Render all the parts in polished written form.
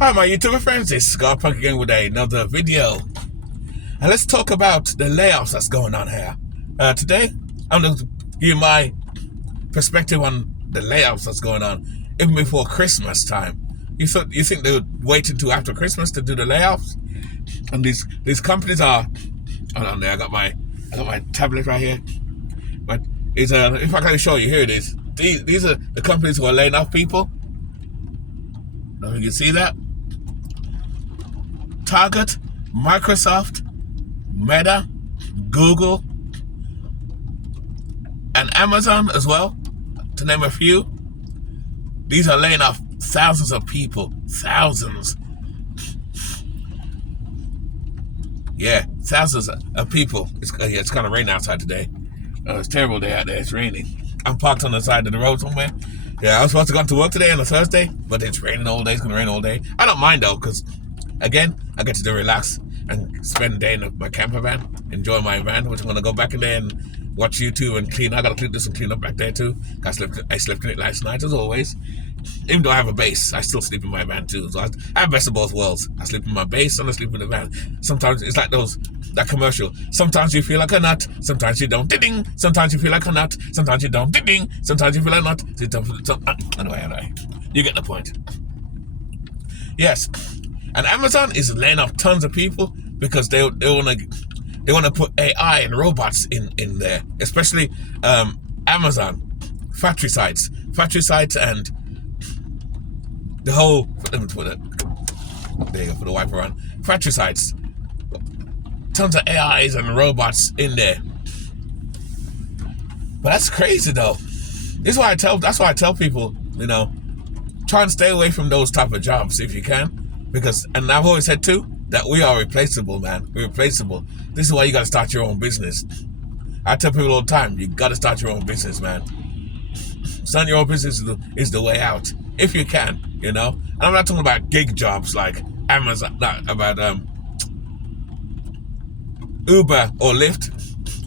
Hi my YouTuber friends, it's Scott Punk again with another video. And let's talk about the layoffs that's going on here. Today, I'm going to give you my perspective on the layoffs that's going on, even before Christmas time. You think they would wait until after Christmas to do the layoffs? And these companies are, hold on there, I got my tablet right here. But it's if I can show you, here it is. These are the companies who are laying off people. You can see that. Target, Microsoft, Meta, Google, and Amazon as well, to name a few. These are laying off thousands of people. Thousands. Yeah, thousands of people. It's kind of raining outside today. It's a terrible day out there. It's raining. I'm parked on the side of the road somewhere. Yeah, I was supposed to go to work today on a Thursday, but it's raining all day. It's going to rain all day. I don't mind though, because again, I get to relax and spend the day in my camper van, enjoy my van, which I'm going to go back in there and watch YouTube and clean. I got to do some clean up back there too. I slept in it last night as always. Even though I have a base, I still sleep in my van too. So I have best of both worlds. I sleep in my base and I sleep in the van. Sometimes it's like that commercial. Sometimes you feel like a nut, sometimes you don't. Ding. Sometimes you feel like a nut, sometimes you don't. Ding. Sometimes you feel like a nut. Anyway, you get the point. Yes, and Amazon is laying off tons of people because they want to put AI and robots in there, especially Amazon factory sites and the whole. Let me put it. There you go, put the wiper on. Factory sites, tons of AIs and robots in there. But that's crazy though. That's why I tell people, try and stay away from those type of jobs if you can. Because, and I've always said too, that we are replaceable, man. We're replaceable. This is why you got to start your own business. I tell people all the time, you got to start your own business, man. Starting your own business is the way out, if you can, And I'm not talking about gig jobs like Amazon, not about Uber or Lyft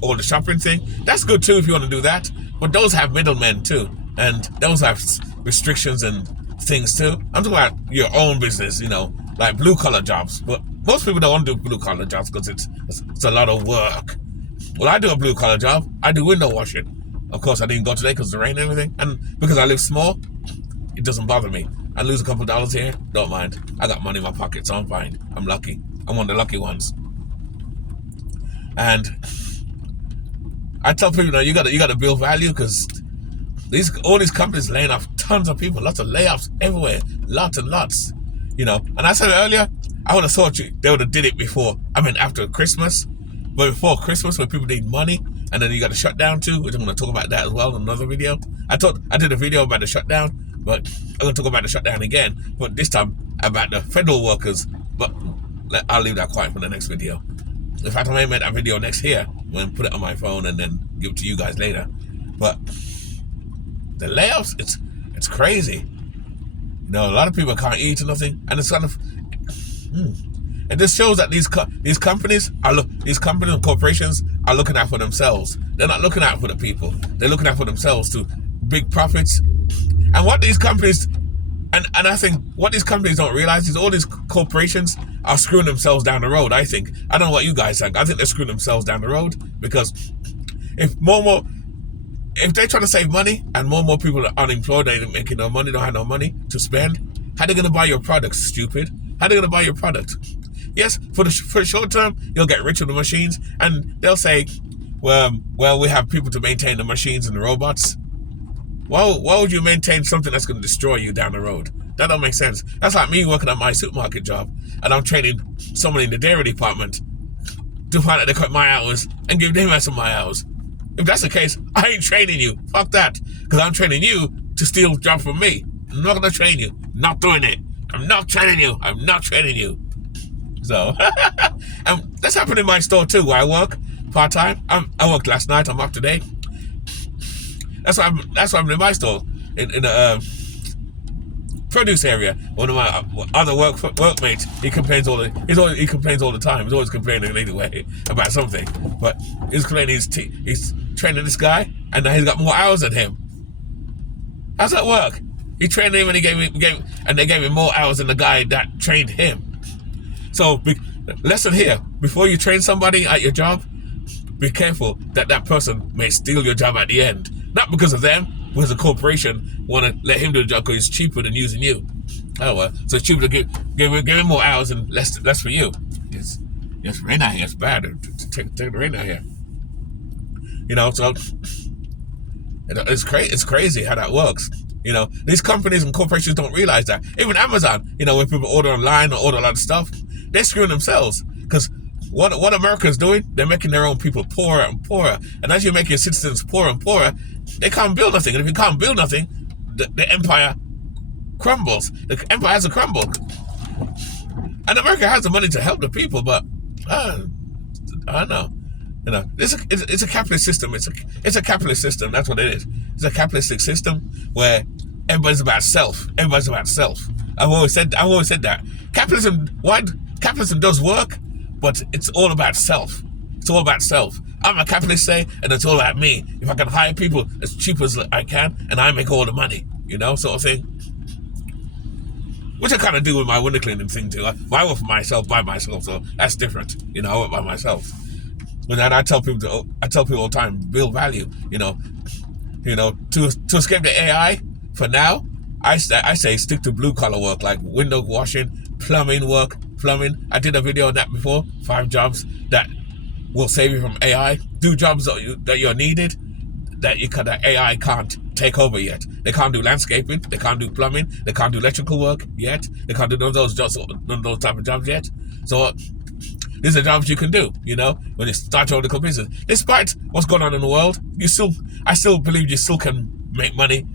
or the shopping thing. That's good too if you want to do that. But those have middlemen too, and those have restrictions and things too. I'm talking about your own business, like blue collar jobs. But most people don't want to do blue collar jobs because it's a lot of work. Well, I do a blue collar job. I do window washing. Of course, I didn't go today because of the rain and everything. And because I live small, it doesn't bother me. I lose a couple of dollars here, don't mind. I got money in my pocket, so I'm fine. I'm lucky. I'm one of the lucky ones. And I tell people, you gotta build value because all these companies laying off tons of people, lots of layoffs everywhere, lots and lots, And I said earlier, I would have thought they would have did it after Christmas, but before Christmas when people need money, and then you got a shutdown too, which I'm going to talk about that as well in another video. I did a video about the shutdown, but I'm going to talk about the shutdown again, but this time about the federal workers, but I'll leave that quiet for the next video. In fact, I may make that video next here, and put it on my phone and then give it to you guys later. But the layoffs, it's crazy. A lot of people can't eat or nothing, and it's kind of, it just shows that these companies and corporations are looking out for themselves. They're not looking out for the people. They're looking out for themselves to big profits. And what these companies, and I think what these companies don't realize is all these corporations are screwing themselves down the road. I don't know what you guys think. I think they're screwing themselves down the road because if they're trying to save money and more people are unemployed, they ain't making no money, don't have no money to spend, how are they going to buy your product, stupid? How are they going to buy your product? Yes, for the short term, you'll get rich with the machines, and they'll say, well, we have people to maintain the machines and the robots. Why would you maintain something that's going to destroy you down the road? That don't make sense. That's like me working at my supermarket job, and I'm training someone in the dairy department to find out they cut my hours and give them some of my hours. If that's the case, I ain't training you. Fuck that. Because I'm training you to steal a job from me. I'm not going to train you. Not doing it. I'm not training you. I'm not training you. So, that's happened in my store too, where I work part-time. I worked last night. I'm up today. That's why I'm in my store, in the produce area. One of my other workmates, he complains all the time. He's always complaining anyway about something. But he's complaining he's training this guy, and now he's got more hours than him. How's that work? He trained him, and they gave him more hours than the guy that trained him. So, lesson here: before you train somebody at your job, be careful that that person may steal your job at the end. Not because of them, because the corporation want to let him do the job because it's cheaper than using you. Oh well, so it's cheaper to give him more hours and less for you. It's rain out here. It's bad to take the rain out here. You know, so it's crazy how that works. You know, these companies and corporations don't realize that. Even Amazon, you know, when people order online or order a lot of stuff, they're screwing themselves. Because what America's doing, they're making their own people poorer and poorer. And as you make your citizens poorer and poorer, they can't build nothing. And if you can't build nothing, the empire crumbles. The empire has to crumble. And America has the money to help the people, but I don't know. You know, it's a capitalist system. It's a capitalist system. That's what it is. It's a capitalistic system where everybody's about self. Everybody's about self. I've always said that. Capitalism does work, but it's all about self. It's all about self. I'm a capitalist, say, and it's all about me. If I can hire people as cheap as I can, and I make all the money, you know, sort of thing. Which I kind of do with my window cleaning thing too. I work for myself, by myself, so that's different. You know, I work by myself. But then I tell people all the time, build value. You know, to escape the AI. For now, I say stick to blue collar work like window washing, plumbing work. I did a video on that before. 5 jobs that will save you from AI. Do jobs that you're needed that AI can't take over yet. They can't do landscaping. They can't do plumbing. They can't do electrical work yet. They can't do none of those type of jobs yet. So these are jobs you can do, you know, when you start your own little business. Despite what's going on in the world, I still believe you still can make money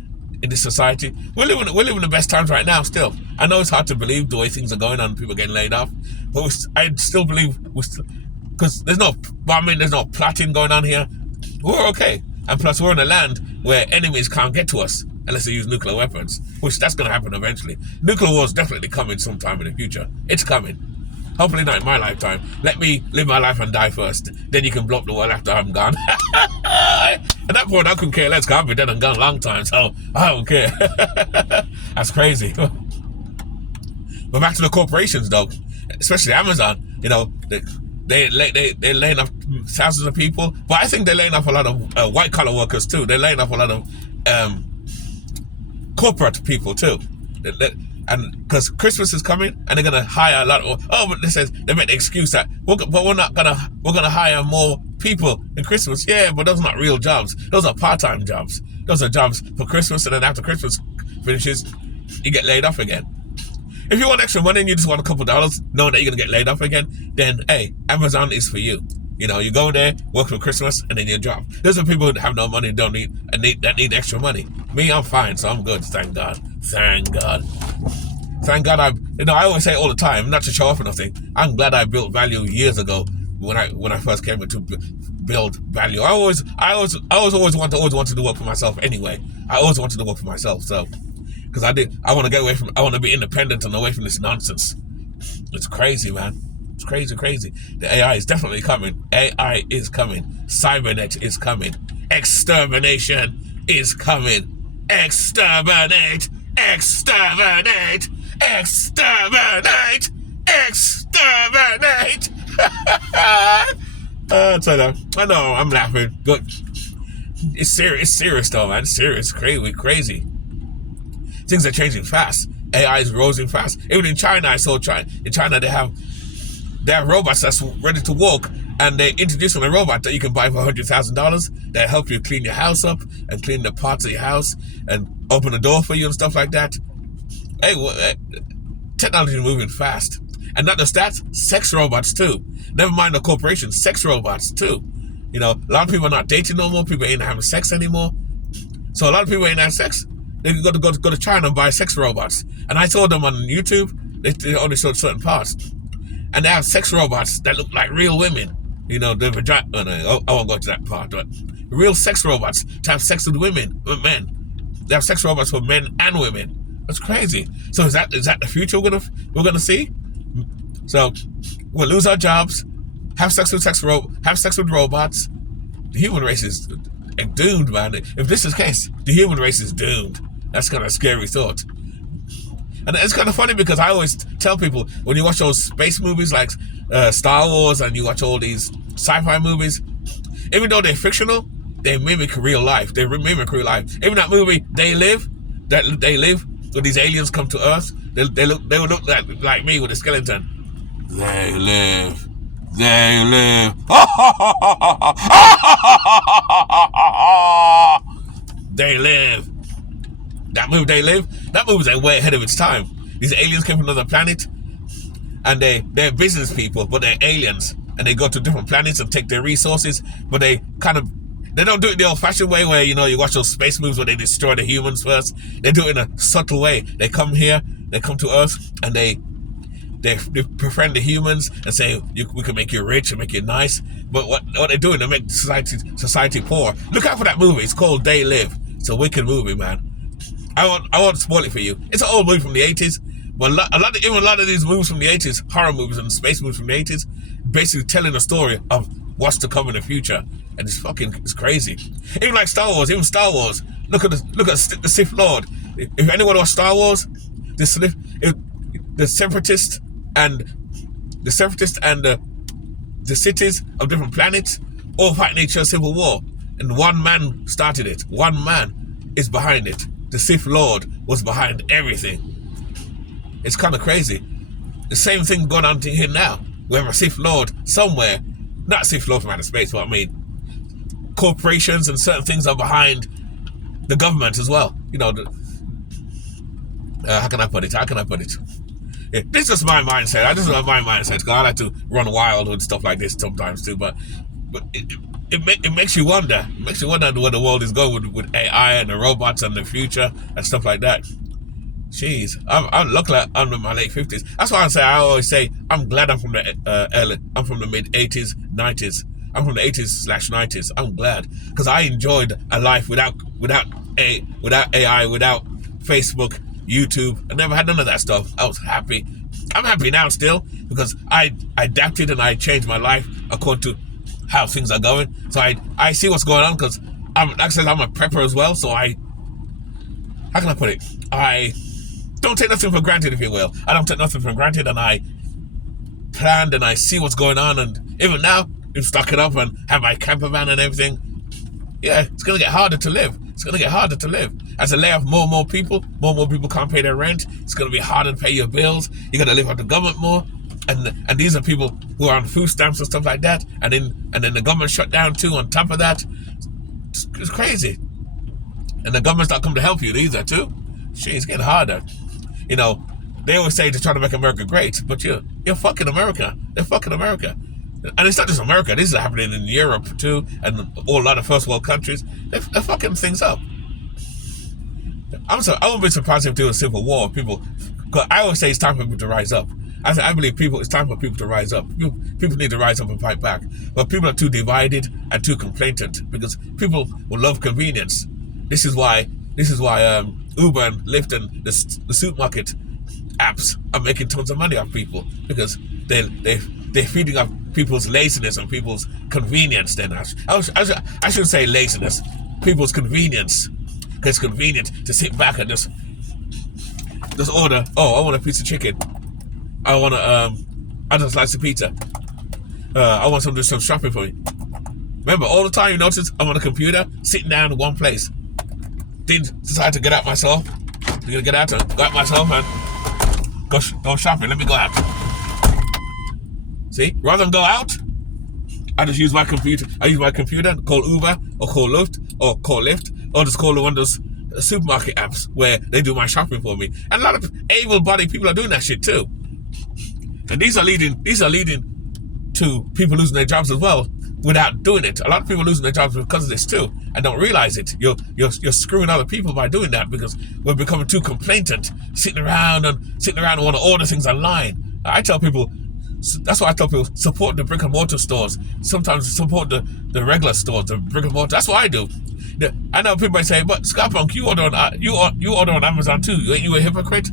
in this society. We're living the best times right now still. I know it's hard to believe the way things are going on, people getting laid off, but I still believe because there's no bombing, there's no plotting going on here. We're okay. And plus we're in a land where enemies can't get to us unless they use nuclear weapons, which that's going to happen eventually. Nuclear war is definitely coming sometime in the future. It's coming. Hopefully not in my lifetime. Let me live my life and die first. Then you can blow up the world after I'm gone. At that point, I couldn't care less because I've been dead and gone a long time, so I don't care. That's crazy. But back to the corporations, though, especially Amazon. You know, they're laying off thousands of people, but I think they're laying off a lot of white collar workers too. They're laying off a lot of corporate people too. And because Christmas is coming, and they're gonna hire a lot of. But they make the excuse that we're gonna hire more people in Christmas. Yeah, but those are not real jobs. Those are part-time jobs. Those are jobs for Christmas, and then after Christmas finishes, you get laid off again. If you want extra money and you just want a couple dollars, knowing that you're gonna get laid off again, then hey, Amazon is for you. You know, you go there, work for Christmas, and then you drop. There's some people that have no money, that need extra money. Me, I'm fine, so I'm good. Thank God. Thank God. Thank God. I always say it all the time, not to show off or nothing. I'm glad I built value years ago when I first came into build value. I always wanted to work for myself anyway. I always wanted to work for myself, so because I want to be independent and away from this nonsense. It's crazy, man. It's crazy. The AI is definitely coming. AI is coming. Cybernet is coming. Extermination is coming. Exterminate! Exterminate! Exterminate! Exterminate! I know, I'm laughing, but it's serious though, man. It's serious, crazy. Things are changing fast. AI is rising fast. Even in China, I saw in China they have robots that's ready to walk, and they introducing a robot that you can buy for $100,000 that help you clean your house up and clean the parts of your house and open the door for you and stuff like that. Hey, technology is moving fast. And not just that, sex robots too. Never mind the corporations, sex robots too. You know, a lot of people are not dating no more. People ain't having sex anymore. So a lot of people ain't having sex. They go to China and buy sex robots. And I saw them on YouTube. They only showed certain parts. And they have sex robots that look like real women. You know, the vagina. I won't go to that part, but real sex robots to have sex with men. They have sex robots for men and women. That's crazy. So is that the future we're gonna see? So we'll lose our jobs, have sex with robots. The human race is doomed, man. If this is the case, the human race is doomed. That's kind of a scary thought. And it's kind of funny because I always tell people, when you watch those space movies like Star Wars and you watch all these sci-fi movies, even though they're fictional, they mimic real life. They mimic real life. Even that movie, They Live, when these aliens come to Earth, they would look like me with a skeleton. They live. They live. They live. That movie, They Live, that movie's like way ahead of its time. These aliens came from another planet, and they're business people, but they're aliens, and they go to different planets and take their resources, but they don't do it the old-fashioned way where, you know, you watch those space movies where they destroy the humans first. They do it in a subtle way. They come here, they come to Earth, and they befriend the humans and say, we can make you rich and make you nice. But what they're doing, they make society poor. Look out for that movie. It's called They Live. It's a wicked movie, man. I won't spoil it for you. It's an old movie from the 80s, but a lot of these movies from the 80s, horror movies and space movies from the 80s, basically telling a story of what's to come in the future, and it's crazy. Even like Star Wars, Look at the Sith Lord. If anyone watched Star Wars, the separatists and the cities of different planets all fighting each other civil war, and one man started it. One man is behind it. The Sith Lord was behind everything. It's kind of crazy. The same thing going on here now. We have a Sith Lord somewhere, not Sith Lord from outer space, but I mean, corporations and certain things are behind the government as well. You know, how can I put it? Yeah, this is just my mindset. I just have my mindset, because I like to run wild with stuff like this sometimes too. But it makes you wonder. It makes you wonder where the world is going with AI and the robots and the future and stuff like that. Jeez, I'm lucky I'm in my late 50s. That's why I always say I'm glad I'm from the mid 80s, 90s. I'm from the 80s/90s. I'm glad, because I enjoyed a life without AI, without Facebook, YouTube. I never had none of that stuff. I was happy. I'm happy now still, because I adapted and I changed my life according to how things are going. So I see what's going on, because like I said, I'm a prepper as well. So how can I put it? I don't take nothing for granted, if you will. I don't take nothing for granted, and I planned and I see what's going on. And even now, I'm stocking up and have my camper van and everything. Yeah, it's going to get harder to live. It's going to get harder to live. As I lay off more and more people can't pay their rent. It's going to be harder to pay your bills. You're going to live off the government more. And these are people who are on food stamps and stuff like that. And then the government shut down too on top of that. It's crazy. And the government's not come to help you either too. Shit, it's getting harder. You know, they always say they're trying to make America great, but you're fucking America. They're fucking America. And it's not just America. This is happening in Europe too, and a lot of first world countries. They're fucking things up. I wouldn't be surprised if there was a civil war. Because I always say it's time for people to rise up. I believe it's time for people to rise up. People need to rise up and fight back. But people are too divided and too complainant, because people will love convenience. This is why Uber and Lyft and the supermarket apps are making tons of money off people, because they're feeding off people's laziness and people's convenience. Then I should say laziness, people's convenience, because it's convenient to sit back and just order. Oh, I want a piece of chicken. I want a slice of pizza. I want some shopping for me. Remember, all the time you notice I'm on a computer, sitting down in one place. Didn't decide to get out myself. I'm gonna go out myself and go shopping. Let me go out. See, rather than go out, I just use my computer. I use my computer, call Uber or call Lyft, or just call one of those supermarket apps where they do my shopping for me. And a lot of able-bodied people are doing that shit too. And these are leading to people losing their jobs as well without doing it. A lot of people losing their jobs because of this too, and don't realize it. You're screwing other people by doing that, because we're becoming too complainant, sitting around and want to order things online. I tell people, that's why I tell people, support the brick and mortar stores. Sometimes support the regular stores, the brick and mortar. That's what I do. I know people might say, but Scott Punk, you order on Amazon too. Ain't you a hypocrite?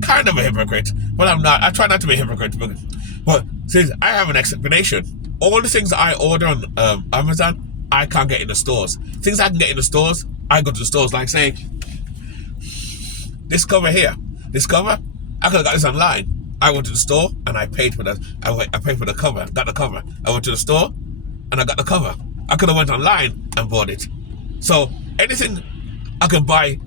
Kind of a hypocrite, but I'm not. I try not to be a hypocrite, but since I have an explanation. All the things that I order on Amazon, I can't get in the stores. Things I can get in the stores, I go to the stores, like say, this cover here, this cover, I could have got this online. I went to the store and I paid for that. I paid for the cover, got the cover. I went to the store and I got the cover. I could have went online and bought it. So anything I can buy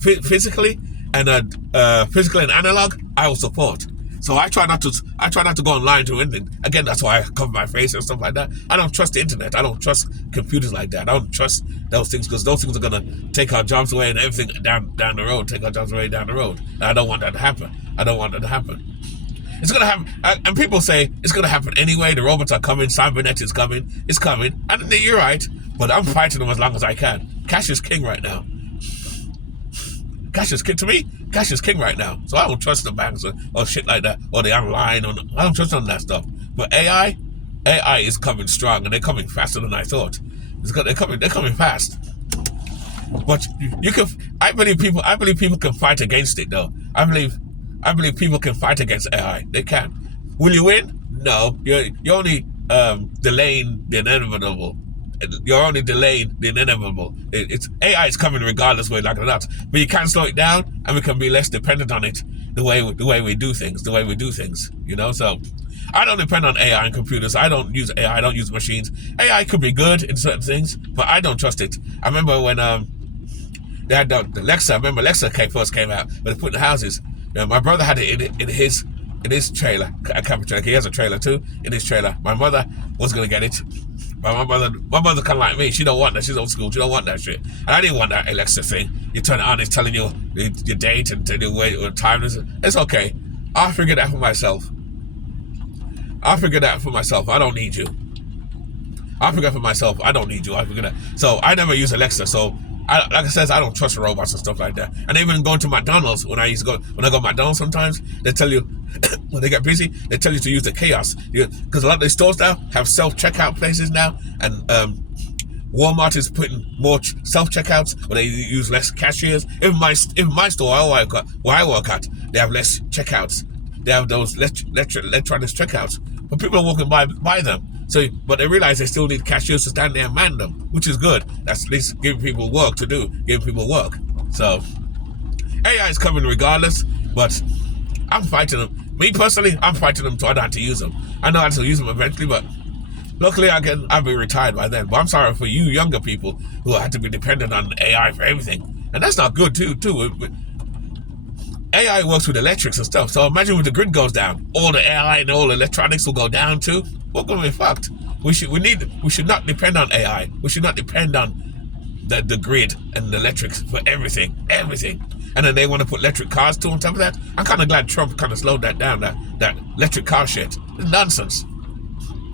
physically and analog, I will support. So I try not to go online to anything. Again, that's why I cover my face and stuff like that. I don't trust the internet. I don't trust computers like that. I don't trust those things because those things are gonna take our jobs away and everything down the road. Take our jobs away down the road. And I don't want that to happen. I don't want that to happen. It's gonna happen, and people say it's gonna happen anyway. The robots are coming. Cybernet is coming. It's coming, and you're right. But I'm fighting them as long as I can. Cash is king right now. Cash is king to me. Cash is king right now. So I don't trust the banks or shit like that, or the online. I don't trust none of that stuff. But AI is coming strong, and they're coming faster than I thought. They're coming fast. But I believe people can fight against it though. I believe people can fight against AI. They can. Will you win? No. You're only delaying the inevitable. You're only delaying the inevitable. It's AI is coming regardless, way like that. But you can slow it down, and we can be less dependent on it. The way we do things. You know. So I don't depend on AI and computers. I don't use AI. I don't use machines. AI could be good in certain things, but I don't trust it. I remember when they had the Alexa. I remember Alexa first came out, but they put in the houses. My brother had it in his trailer, a camper trailer. He has a trailer too. In his trailer, my mother was gonna get it. But my mother kind of like me. She don't want that. She's old school. She don't want that shit. And I didn't want that Alexa thing. You turn it on, it's telling you your date and tell you what time it is. It's okay. I'll figure that for myself. I don't need you. I'll figure it for myself. I don't need you. I figure that. So I never use Alexa. So like I said, I don't trust robots and stuff like that. And even going to McDonald's, when I go to McDonald's sometimes, they tell you, when they get busy, they tell you to use the kiosk. Because a lot of the stores now have self-checkout places now, and Walmart is putting more self-checkouts where they use less cashiers. Even my store where I work at, they have less checkouts. They have those electronic checkouts. But people are walking by them. So, but they realize they still need cashiers to stand there and man them, which is good. That's at least giving people work to do, giving people work. So, AI is coming regardless, but I'm fighting them. Me personally, I'm fighting them so I don't have to use them. I know I have to use them eventually, but luckily I'll be retired by then. But I'm sorry for you younger people who have to be dependent on AI for everything. And that's not good too. AI works with electrics and stuff. So imagine when the grid goes down, all the AI and all the electronics will go down too. We're going to be fucked. We should not depend on AI. We should not depend on the grid and the electrics for everything. And then they want to put electric cars too on top of that. I'm kind of glad Trump kind of slowed that down, that electric car shit. It's nonsense.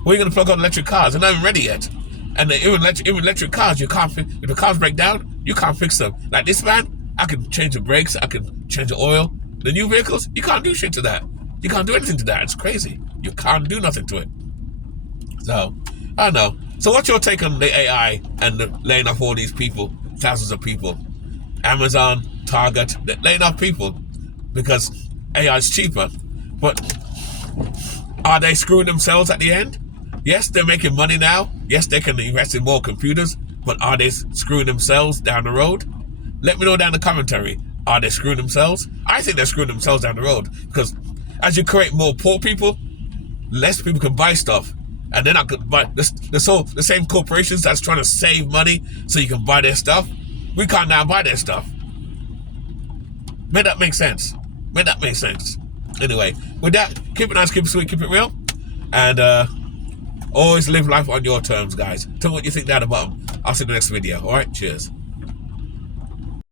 Where are you going to plug on electric cars? They're not even ready yet. And even electric cars, if the cars break down, you can't fix them. Like this man, I can change the brakes, I can change the oil. The new vehicles, you can't do shit to that. You can't do anything to that. It's crazy. You can't do nothing to it. So, I don't know. So what's your take on the AI and the laying off all these people, thousands of people? Amazon, Target, laying off people because AI is cheaper. But are they screwing themselves at the end? Yes, they're making money now. Yes, they can invest in more computers. But are they screwing themselves down the road? Let me know down in the commentary. Are they screwing themselves? I think they're screwing themselves down the road because as you create more poor people, less people can buy stuff. And they're not going to buy the same corporations that's trying to save money so you can buy their stuff. We can't now buy their stuff. May that make sense? Anyway, with that, keep it nice, keep it sweet, keep it real. And always live life on your terms, guys. Tell me what you think down the bottom. I'll see you in the next video. Alright, cheers.